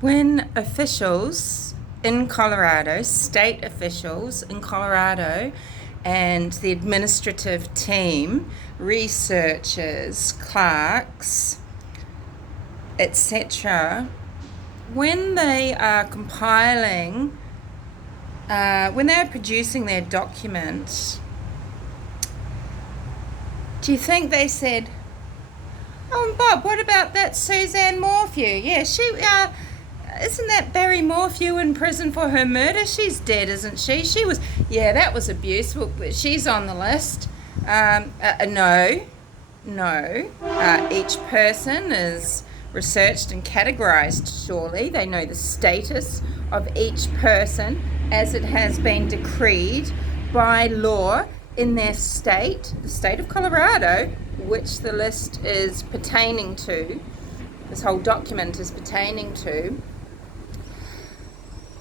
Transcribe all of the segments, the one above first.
When officials in Colorado, state officials in Colorado, and the administrative team, researchers, clerks, etc., when they are compiling, when they're producing their document, do you think they said, "Oh, Bob, what about that Suzanne Morphew? Yeah, she, isn't that Barry Morphew in prison for her murder? She's dead, isn't she? She was, yeah, that was abuse. Well, she's on the list." No. Each person is researched and categorized, surely. They know the status of each person as it has been decreed by law in their state, the state of Colorado, which the list is pertaining to, this whole document is pertaining to.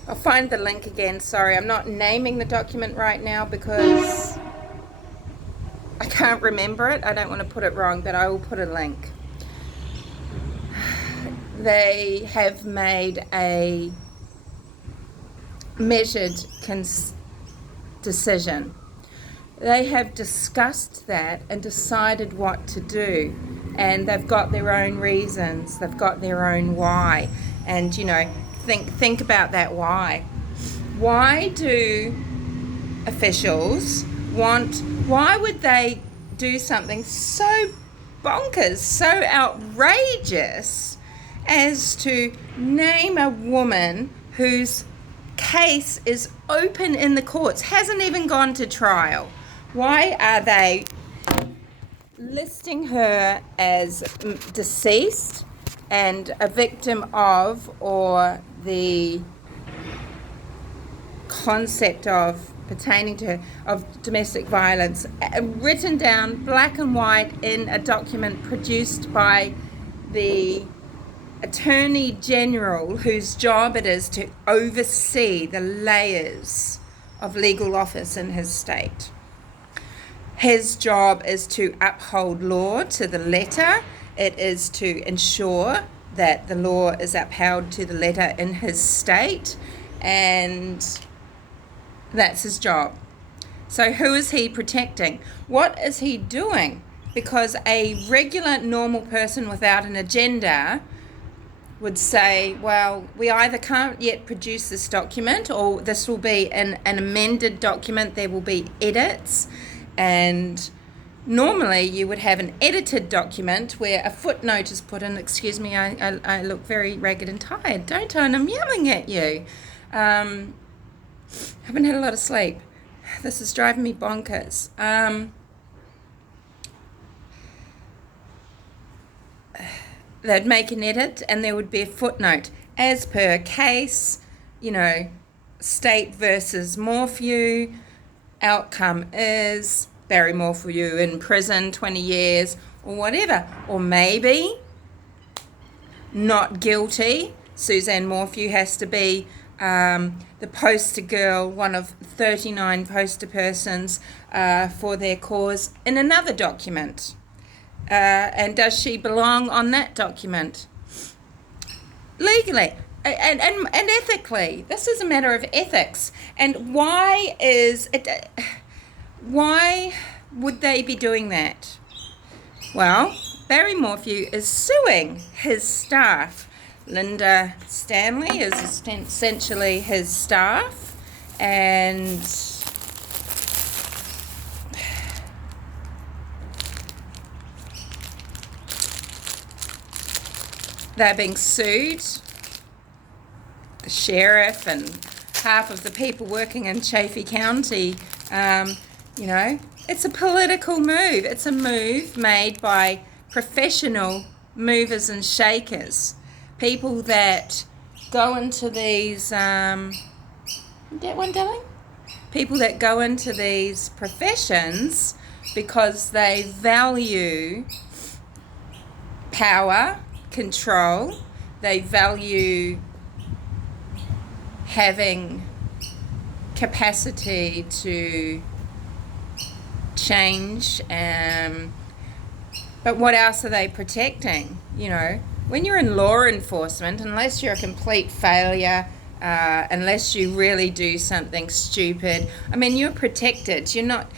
I'll find the link again. Sorry, I'm not naming the document right now because I can't remember it. I don't want to put it wrong, but I will put a link. They have made a measured decision. They have discussed that and decided what to do, and they've got their own reasons, they've got their own why, and think about that why. Why do officials why would they do something so bonkers, so outrageous as to name a woman whose case is open in the courts, hasn't even gone to trial? Why are they listing her as deceased and a victim of, or the concept of pertaining to her, of domestic violence, written down black and white in a document produced by the Attorney General, whose job it is to oversee the layers of legal office in his state? His job is to uphold law to the letter. It is to ensure that the law is upheld to the letter in his state, and that's his job. So who is he protecting? What is he doing? Because a regular, normal person without an agenda would say, well, we either can't yet produce this document, or this will be an amended document, there will be edits. And normally you would have an edited document where a footnote is put in. Excuse me, I look very ragged and tired, don't I? And I'm yelling at you. Haven't had a lot of sleep. This is driving me bonkers. They'd make an edit and there would be a footnote. As per case, state versus Morphew, outcome is Barry Morphew in prison 20 years or whatever. Or maybe not guilty. Suzanne Morphew has to be the poster girl, one of 39 poster persons for their cause in another document. And does she belong on that document? Legally and ethically. This is a matter of ethics. And why would they be doing that? Well, Barry Morphew is suing his staff. Linda Stanley is essentially his staff, and they're being sued. The sheriff and half of the people working in Chaffee County, it's a political move. It's a move made by professional movers and shakers. People that go into these, get one, darling? People that go into these professions because they value power, control, they value having capacity to change, but what else are they protecting? when you're in law enforcement, unless you're a complete failure, unless you really do something stupid, I mean, you're protected. You're not.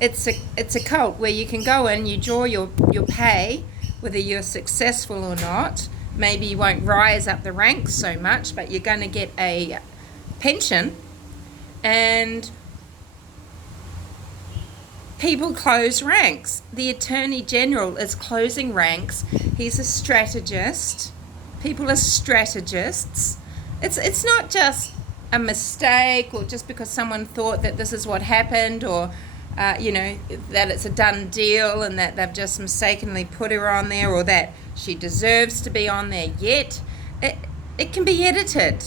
It's a cult where you can go in, you draw your pay, whether you're successful or not. Maybe you won't rise up the ranks so much, but you're going to get a pension, and people close ranks. The Attorney General is closing ranks. He's a strategist. People are strategists. It's not just a mistake, or just because someone thought that this is what happened, or that it's a done deal and that they've just mistakenly put her on there, or that she deserves to be on there yet. It can be edited.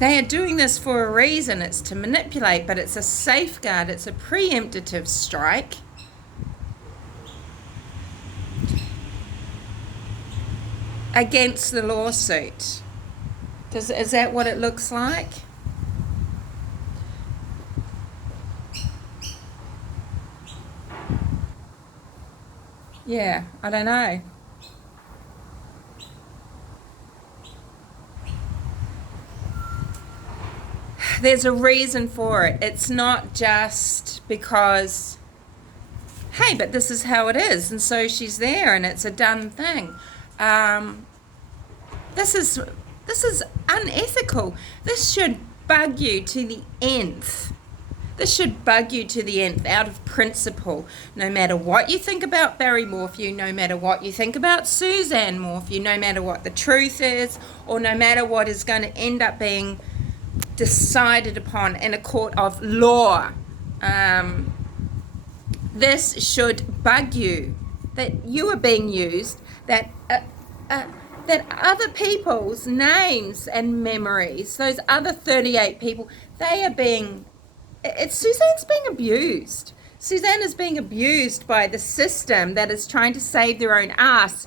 They are doing this for a reason. It's to manipulate, but it's a safeguard. It's a preemptive strike. Against the lawsuit. Is that what it looks like? Yeah, I don't know. There's a reason for it. It's not just because, hey, but this is how it is, and so she's there, and it's a done thing. This is unethical. This should bug you to the nth. This should bug you to the nth, out of principle. No matter what you think about Barry Morphew, no matter what you think about Suzanne Morphew, no matter what the truth is, or no matter what is going to end up being decided upon in a court of law, this should bug you, that you are being used, that other people's names and memories, those other 38 people, they are being... Suzanne's being abused. Suzanne is being abused by the system that is trying to save their own ass,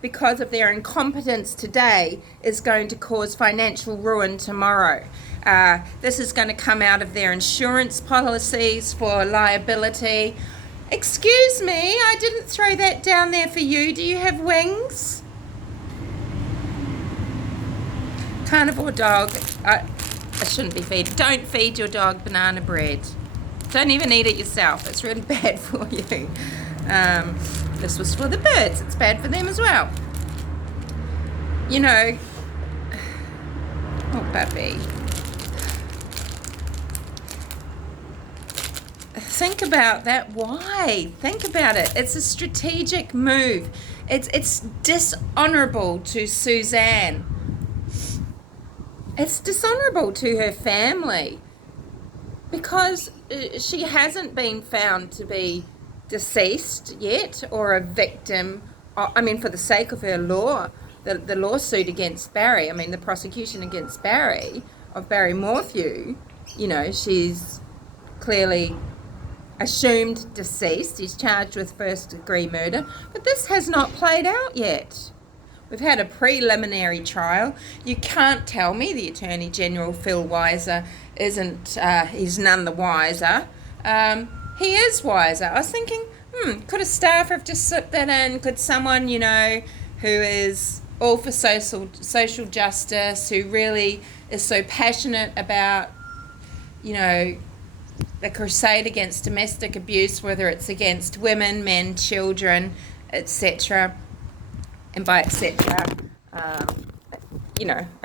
because of their incompetence today is going to cause financial ruin tomorrow. This is going to come out of their insurance policies for liability. Excuse me, I didn't throw that down there for you. Do you have wings? Carnivore dog. I shouldn't be feeding. Don't feed your dog banana bread. Don't even eat it yourself. It's really bad for you. This was for the birds. It's bad for them as well. You know, oh puppy. Think about that. Why? Think about it. It's a strategic move. It's dishonorable to Suzanne. It's dishonorable to her family, because she hasn't been found to be deceased yet, or a victim. I mean, for the sake of her law, the lawsuit against Barry, I mean, the prosecution against Barry, of Barry Morphew, she's clearly assumed deceased. He's charged with first-degree murder, but this has not played out yet. We've had a preliminary trial. You can't tell me the Attorney General, Phil Weiser, he's none the wiser. He is wiser. I was thinking, could a staffer have just slipped that in? Could someone, who is all for social justice, who really is so passionate about, the crusade against domestic abuse, whether it's against women, men, children, etc., and by etc., I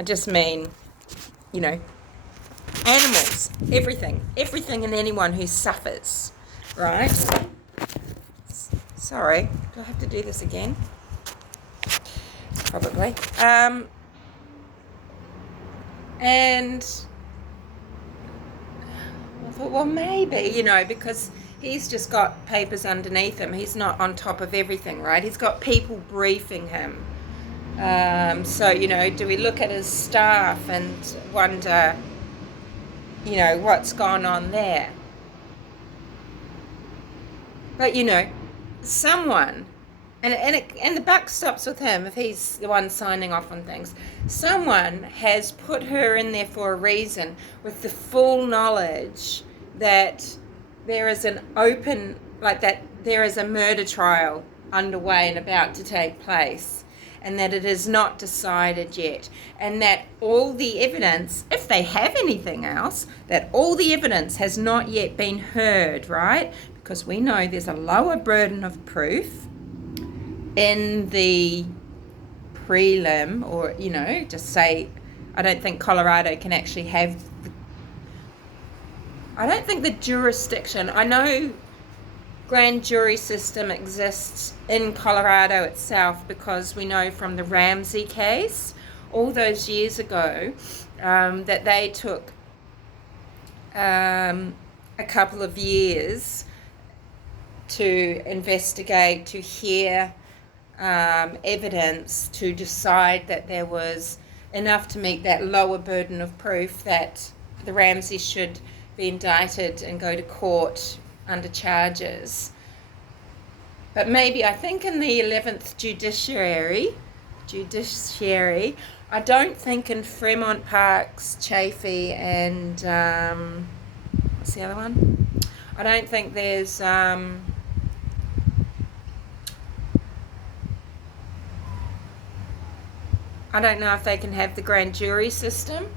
just mean, animals, everything and anyone who suffers, right? Sorry, do I have to do this again? Probably. And I thought, well, maybe, because he's just got papers underneath him. He's not on top of everything, right? He's got people briefing him. So, do we look at his staff and wonder, what's gone on there? But, someone, and the buck stops with him if he's the one signing off on things. Someone has put her in there for a reason, with the full knowledge that there is an open like that there is a murder trial underway and about to take place, and that it is not decided yet, and that all the evidence, if they have anything else, that all the evidence has not yet been heard, right? Because we know there's a lower burden of proof in the prelim, or, you know, just say, I don't think Colorado can actually have, I don't think the jurisdiction, I know grand jury system exists in Colorado itself, because we know from the Ramsey case all those years ago that they took a couple of years to investigate, to hear evidence, to decide that there was enough to meet that lower burden of proof that the Ramseys should be indicted and go to court under charges. But maybe, I think in the 11th judiciary, I don't think in Fremont Parks, Chafee, and what's the other one? I don't think there's I don't know if they can have the grand jury system.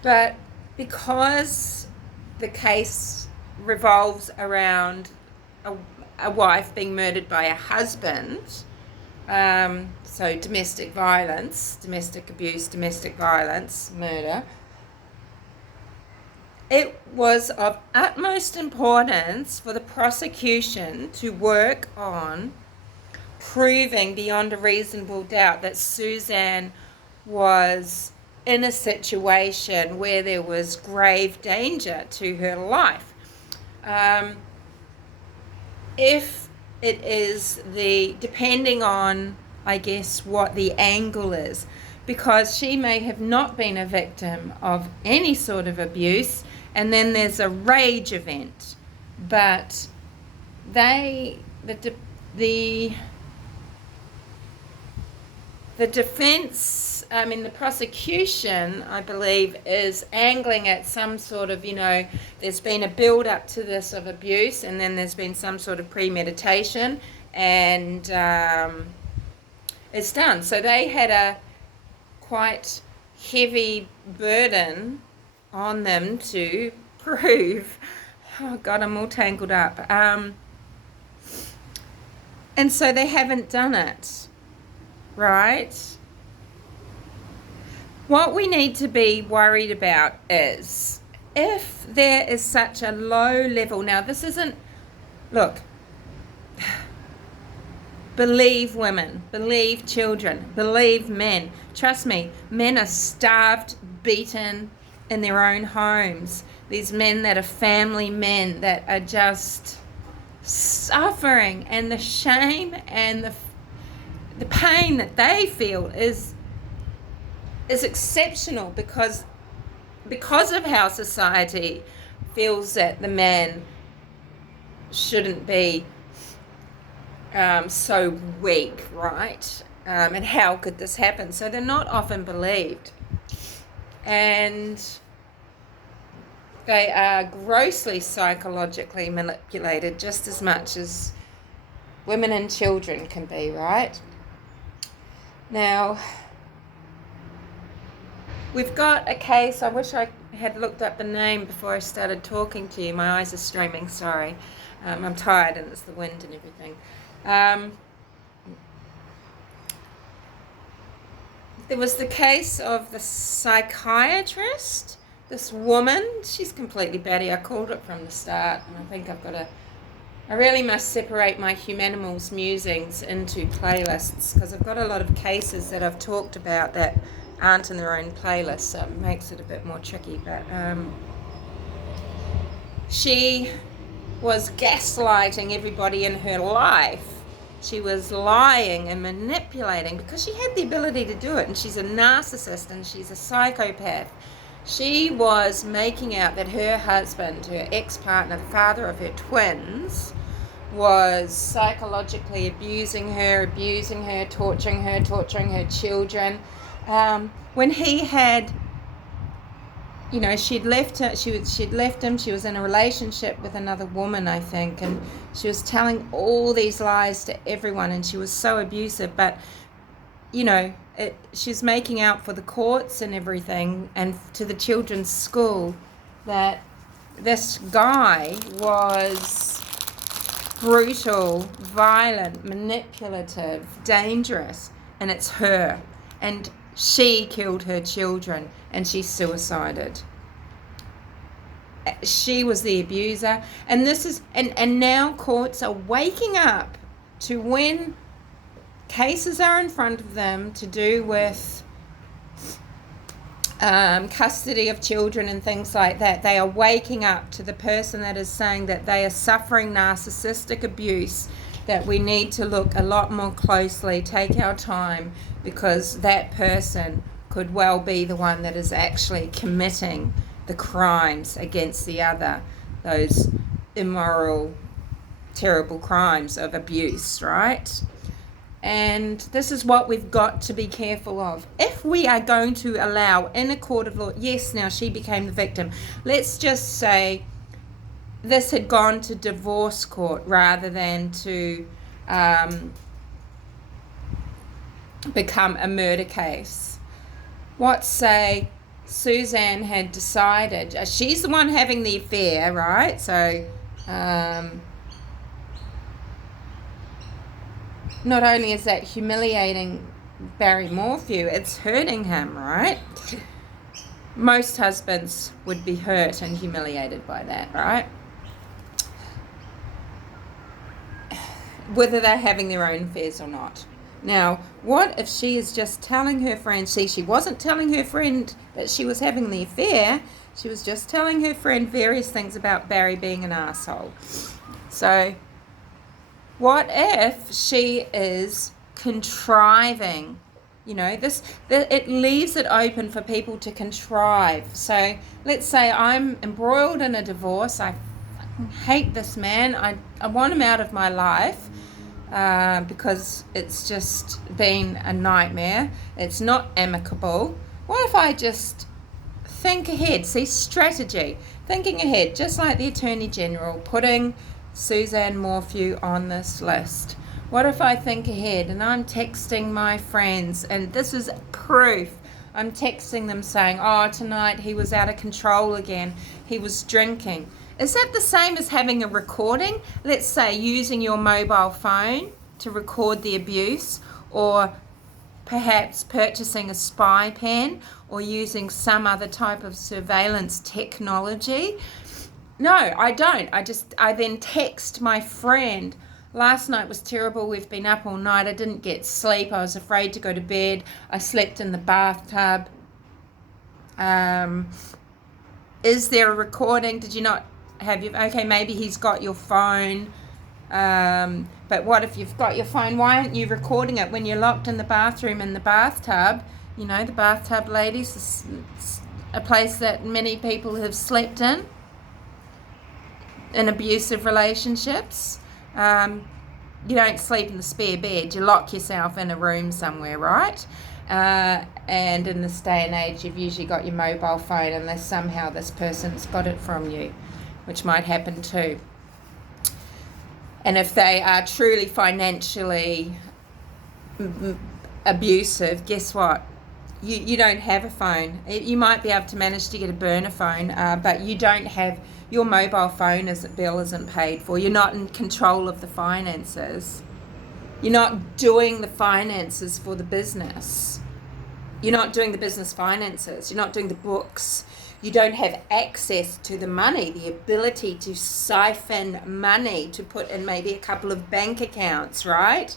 But because the case revolves around a wife being murdered by a husband, so domestic violence, domestic abuse, domestic violence, murder, it was of utmost importance for the prosecution to work on proving beyond a reasonable doubt that Suzanne was in a situation where there was grave danger to her life. If it is depending on, I guess, what the angle is, because she may have not been a victim of any sort of abuse, and then there's a rage event, but the defense, the prosecution, I believe, is angling at some sort of, there's been a build up to this of abuse, and then there's been some sort of premeditation, and it's done. So they had a quite heavy burden on them to prove. Oh God, I'm all tangled up. And so they haven't done it, right? What we need to be worried about is if there is such a low level. Now, this isn't, look, believe women, believe children, believe men. Trust me, men are starved, beaten in their own homes. These men that are family men that are just suffering, and the shame and the pain that they feel is exceptional because of how society feels that the man shouldn't be so weak, right? And how could this happen? So they're not often believed, and they are grossly psychologically manipulated just as much as women and children can be, right? Now, we've got a case. I wish I had looked up the name before I started talking to you. My eyes are streaming, sorry. I'm tired, and it's the wind and everything. There was the case of the psychiatrist, this woman. She's completely batty. I called it from the start, and I think I really must separate my humanimals musings into playlists, because I've got a lot of cases that I've talked about that aren't in their own playlist, so it makes it a bit more tricky. But she was gaslighting everybody in her life. She was lying and manipulating because she had the ability to do it, and she's a narcissist and she's a psychopath. She was making out that her husband, her ex-partner, the father of her twins, was psychologically abusing her, torturing her children. When he had you know, she'd left him. She was in a relationship with another woman, I think, and she was telling all these lies to everyone, and she was so abusive. But you know, she's making out for the courts and everything, and to the children's school, that this guy was brutal, violent, manipulative, dangerous, and it's her. And she killed her children, and she suicided. She was the abuser, and this is and now courts are waking up to, when cases are in front of them to do with custody of children and things like that, they are waking up to the person that is saying that they are suffering narcissistic abuse, that we need to look a lot more closely, take our time, because that person could well be the one that is actually committing the crimes against the other, those immoral, terrible crimes of abuse, right? And this is what we've got to be careful of. If we are going to allow in a court of law, yes, now she became the victim. Let's just say this had gone to divorce court rather than to become a murder case. What say Suzanne had decided, she's the one having the affair, right? So not only is that humiliating Barry Morphew, it's hurting him, right? Most husbands would be hurt and humiliated by that, right? Whether they're having their own affairs or not. Now, what if she is just telling her friend, she wasn't telling her friend that she was having the affair, she was just telling her friend various things about Barry being an asshole. So, what if she is contriving? You know, it leaves it open for people to contrive. So, let's say I'm embroiled in a divorce, I fucking hate this man, I want him out of my life. Because it's just been a nightmare. It's not amicable. What if I just think ahead? See, strategy. Thinking ahead, just like the Attorney General putting Suzanne Morphew on this list. What if I think ahead and I'm texting my friends, and this is proof. I'm texting them saying, oh, tonight he was out of control again. He was drinking. Is that the same as having a recording? Let's say using your mobile phone to record the abuse, or perhaps purchasing a spy pen, or using some other type of surveillance technology. No, I don't. I then text my friend, last night was terrible, we've been up all night, I didn't get sleep, I was afraid to go to bed, I slept in the bathtub. Is there a recording? Did you not have you? Okay, maybe he's got your phone, but what if you've got your phone? Why aren't you recording it when you're locked in the bathroom in the bathtub? You know, the bathtub, ladies, is a place that many people have slept in abusive relationships. You don't sleep in the spare bed, you lock yourself in a room somewhere, right? And in this day and age, you've usually got your mobile phone, unless somehow this person's got it from you, which might happen too. And if they are truly financially abusive, guess what? You don't have a phone. You might be able to manage to get a burner phone, but you don't have, your mobile phone bill isn't paid for. You're not in control of the finances. You're not doing the finances for the business. You're not doing the business finances. You're not doing the books. You don't have access to the money, the ability to siphon money, to put in maybe a couple of bank accounts, right?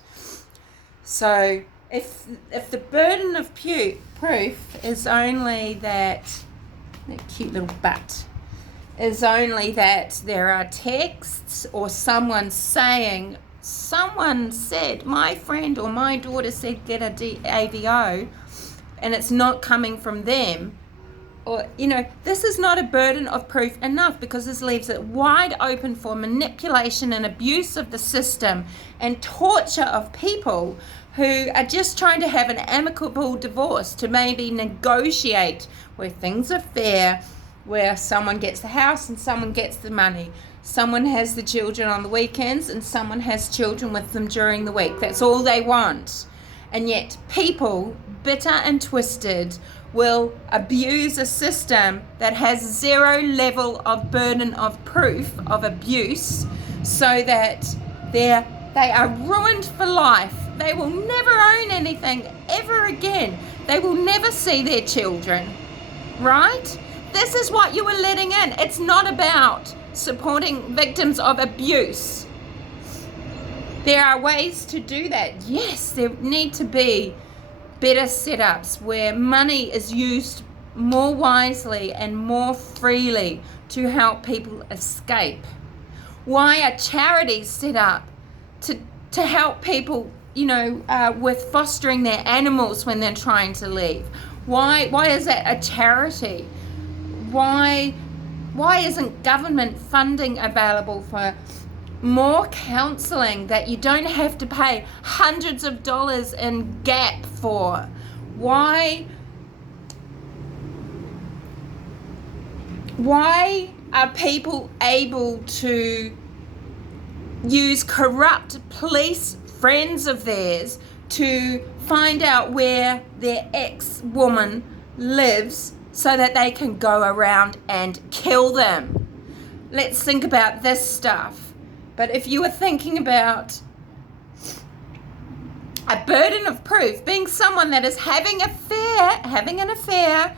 So if the burden of proof is only that cute little butt, is only that there are texts or someone saying, someone said, my friend or my daughter said get a AVO, and it's not coming from them, or, you know, this is not a burden of proof enough, because this leaves it wide open for manipulation and abuse of the system and torture of people who are just trying to have an amicable divorce, to maybe negotiate where things are fair, where someone gets the house and someone gets the money. Someone has the children on the weekends and someone has children with them during the week. That's all they want. And yet people, bitter and twisted, will abuse a system that has zero level of burden of proof of abuse, so that they are ruined for life. They will never own anything ever again. They will never see their children, right? This is what you are letting in. It's not about supporting victims of abuse. There are ways to do that. Yes, there need to be better setups where money is used more wisely and more freely to help people escape. Why are charities set up to help people, with fostering their animals when they're trying to leave? Why is that a charity? Why isn't government funding available for more counselling that you don't have to pay hundreds of dollars in gap for? Why are people able to use corrupt police friends of theirs to find out where their ex-woman lives so that they can go around and kill them? Let's think about this stuff. But if you were thinking about a burden of proof, being someone that is having an affair